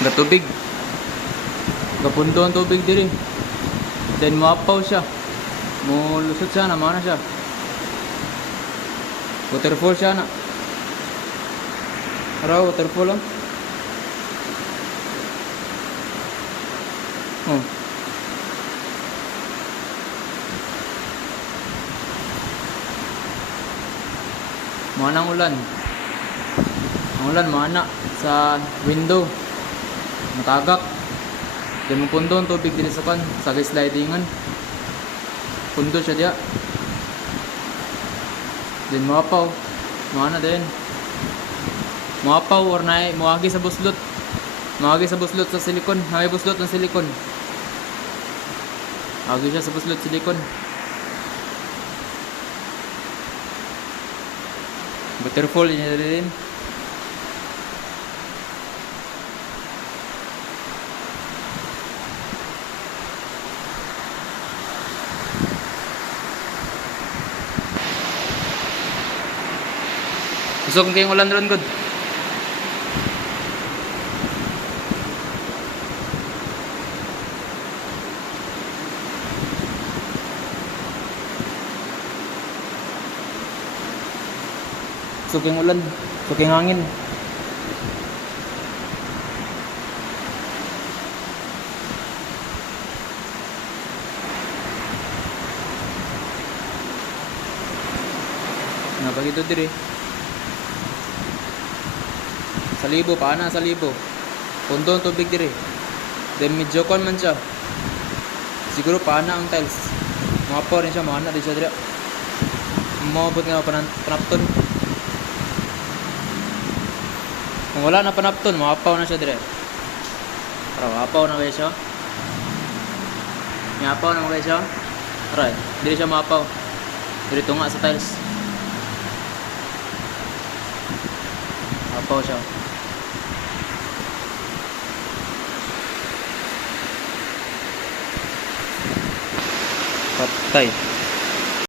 Gatubig. Gapundo ang tubig diri. Then muapaw siya. Mulusot siya na, mana siya. Waterfall siya na. Araw, waterfall lang. Oh. Mana ang ulan. Ang ulan, mana sa window. Matagak. Then mapundo ang tubig din sa kan. Sa slidingan. Pundo siya diya. Then muapaw. Mana din. Muapaw or na muagi sa buslot. Muagi sa buslot sa silikon. Hay buslot ng silikon. Agi siya sa buslot silikon. Waterfall niya din. Gusto kong kayong ulan ron, good. Gusto kayong ulan. Gusto kayong hangin. Napagito diri. Sa libo, paana sa libo. Pundo ang tubig diri. Then medyo kon man siya. Siguro paana ang tiles. Mapo rin siya, maana rin siya diri. Mabot nga panapton. Kung wala na panapton, mapaw na siya dire. Pero mapaw na kayo siya. Mapaw na kayo siya. Aray, hindi siya mapaw. Dito nga sa tiles. Mapaw siya. Patay.